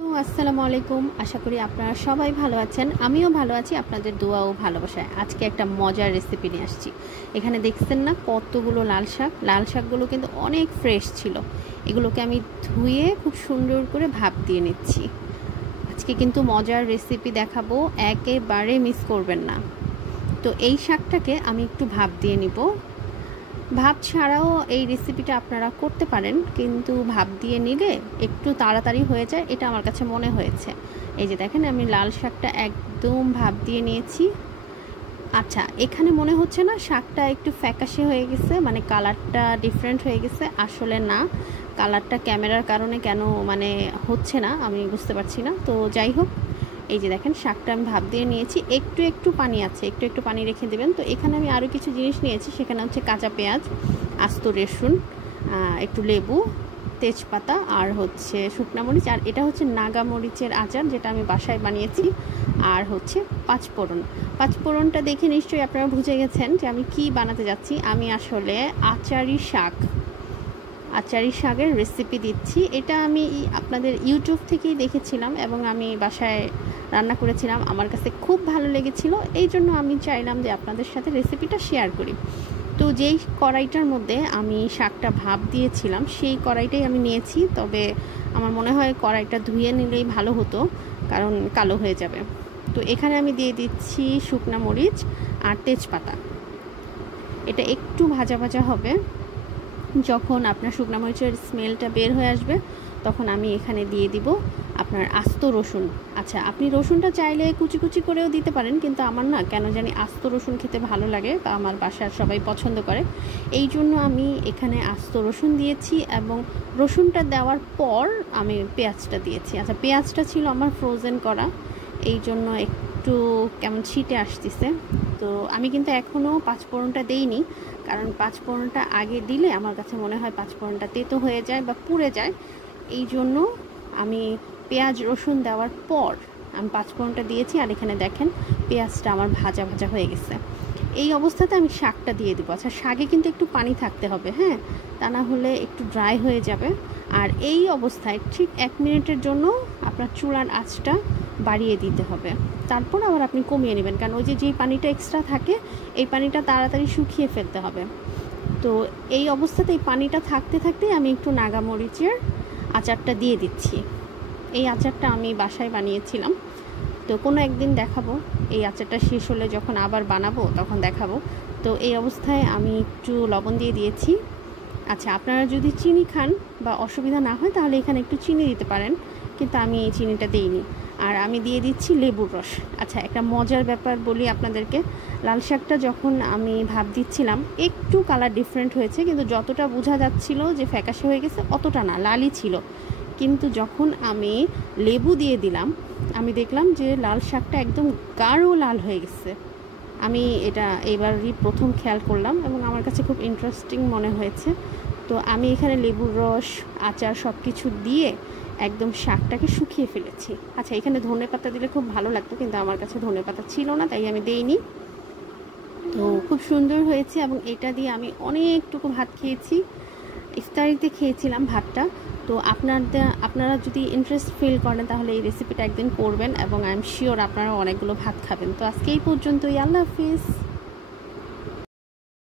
আসসালামু আলাইকুম। আশা করি আপনারা সবাই ভালো আছেন। আমিও ভালো আছি, আপনাদের দোয়া ও ভালোবাসায়। আজকে একটা মজার রেসিপি নিয়ে আসছি। এখানে দেখছেন না কতগুলো লাল শাক। লাল শাকগুলো কিন্তু অনেক ফ্রেশ ছিল। এগুলোকে আমি ধুয়ে খুব সুন্দর করে ভাপ দিয়ে নিচ্ছি। আজকে কিন্তু মজার রেসিপি দেখাবো, একেবারে মিস করবেন না। তো এই শাকটাকে আমি একটু ভাপ দিয়ে নিব। ভাপ ছাড়াও এই রেসিপিটা আপনারা করতে পারেন, কিন্তু ভাপ দিয়ে নিলে একটু তাড়াতাড়ি হয়ে যায়, এটা আমার কাছে মনে হয়েছে। এই যে দেখেন, আমি লাল শাকটা একদম ভাপ দিয়ে নিয়েছি। আচ্ছা, এখানে মনে হচ্ছে না শাকটা একটু ফ্যাকাশে হয়ে গেছে, মানে কালারটা ডিফারেন্ট হয়ে গেছে? আসলে না, কালারটা ক্যামেরার কারণে কেন হচ্ছে না আমি বুঝতে পারছি না। তো যাই হোক, এই যে দেখেন শাকটা আমি ভাপ দিয়ে নিয়েছি। একটু একটু পানি আছে, একটু একটু পানি রেখে দেবেন। তো এখানে আমি আরও কিছু জিনিস নিয়েছি, সেখানে হচ্ছে কাঁচা পেঁয়াজ, আস্ত রসুন, একটু লেবু, তেজপাতা, আর হচ্ছে শুকনা মরিচ, আর এটা হচ্ছে নাগা মরিচের আচার, যেটা আমি বাসায় বানিয়েছি, আর হচ্ছে পাঁচফোড়ন। পাঁচফোড়নটা দেখে নিশ্চয়ই আপনারা বুঝে গেছেন যে আমি কি বানাতে যাচ্ছি। আমি আসলে আচারি শাকের রেসিপি দিচ্ছি। এটা আমি আপনাদের ইউটিউব থেকেই দেখেছিলাম এবং আমি বাসায় রান্না করেছিলাম। আমার কাছে খুব ভালো লেগেছিল, এই জন্য আমি চাইলাম যে আপনাদের সাথে রেসিপিটা শেয়ার করি। তো যেই কড়াইটার মধ্যে আমি শাকটা ভাপ দিয়েছিলাম সেই কড়াইটাই আমি নিয়েছি, তবে আমার মনে হয় কড়াইটা ধুয়ে নিলেই ভালো হতো, কারণ কালো হয়ে যাবে। তো এখানে আমি দিয়ে দিচ্ছি শুকনা মরিচ আর তেজপাতা। এটা একটু ভাজা ভাজা হবে। যখন আপনার শুকনো মরিচের স্মেলটা বের হয়ে আসবে, তখন আমি এখানে দিয়ে দিব আপনার আস্ত রসুন। আচ্ছা, আপনি রসুনটা চাইলে কুচি কুচি করেও দিতে পারেন, কিন্তু আমার না কেন জানি আস্ত রসুন খেতে ভালো লাগে, বা আমার বাসার সবাই পছন্দ করে, এই জন্য আমি এখানে আস্ত রসুন দিয়েছি। এবং রসুনটা দেওয়ার পর আমি পেঁয়াজটা দিয়েছি। আচ্ছা, পেঁয়াজটা ছিল আমার ফ্রোজেন করা, এই জন্য একটু কেমন ছিটে আসতেছে। তো আমি কিন্তু এখনও পাঁচফোড়নটা দেইনি, কারণ পাঁচফোড়নটা আগে দিলে আমার কাছে মনে হয় পাঁচফোড়নটা তেতো হয়ে যায় বা পুড়ে যায়। এই জন্য আমি পেঁয়াজ রসুন দেওয়ার পর আমি পাঁচফোড়নটা দিয়েছি। আর এখানে দেখেন পেঁয়াজটা আমার ভাজা ভাজা হয়ে গেছে। এই অবস্থাতে আমি শাকটা দিয়ে দেবো। আচ্ছা, শাকে কিন্তু একটু পানি থাকতে হবে, হ্যাঁ, তা না হলে একটু ড্রাই হয়ে যাবে। আর এই অবস্থায় ঠিক 1 মিনিটের জন্য আপনার চুলার আঁচটা বাড়িয়ে দিতে হবে, তারপর আবার আপনি কমিয়ে নেবেন, কারণ ওই যেই পানিটা এক্সট্রা থাকে এই পানিটা তাড়াতাড়ি শুকিয়ে ফেলতে হবে। তো এই অবস্থাতে এই পানিটা থাকতে থাকতেই আমি একটু নাগা মরিচের আচারটা দিয়ে দিচ্ছি। এই আচারটা আমি বাসায় বানিয়েছিলাম, তো কোনো একদিন দেখাবো। এই আচারটা শেষ হলে যখন আবার বানাবো তখন দেখাবো। তো এই অবস্থায় আমি একটু লবণ দিয়ে দিয়েছি। আচ্ছা, আপনারা যদি চিনি খান বা অসুবিধা না হয় তাহলে এখানে একটু চিনি দিতে পারেন, কিন্তু আমি এই চিনিটা দিইনি। আর আমি দিয়ে দিচ্ছি লেবুর রস। আচ্ছা, একটা মজার ব্যাপার বলি আপনাদেরকে। লাল শাকটা যখন আমি ভাপ দিচ্ছিলাম একটু কালার ডিফারেন্ট হয়েছে, কিন্তু যতটা বোঝা যাচ্ছিল যে ফ্যাকাশে হয়ে গেছে অতটা না, লালই ছিল। কিন্তু যখন আমি লেবু দিয়ে দিলাম, আমি দেখলাম যে লাল শাকটা একদম গাঢ় লাল হয়ে গেছে। আমি এটা এবারই প্রথম খেয়াল করলাম এবং আমার কাছে খুব ইন্টারেস্টিং মনে হয়েছে। তো আমি এখানে লেবুর রস, আচার সব কিছু দিয়ে একদম শাকটাকে শুকিয়ে ফেলেছি। আচ্ছা, এখানে ধনেপাতা দিলে খুব ভালো লাগতো, কিন্তু আমার কাছে ধনেপাতা ছিল না, তাই আমি দেইনি। তো খুব সুন্দর হয়েছে এবং এটা দিয়ে আমি অনেকটুকু ভাত খেয়েছি। ইফতারিতে খেয়েছিলাম ভাতটা। তো আপনারা যদি ইন্টারেস্ট ফিল করেন তাহলে এই রেসিপিটা একদিন করবেন এবং আই এম শিওর আপনারা অনেকগুলো ভাত খাবেন। তো আজকে এই পর্যন্তই। আল্লাহ হাফিজ।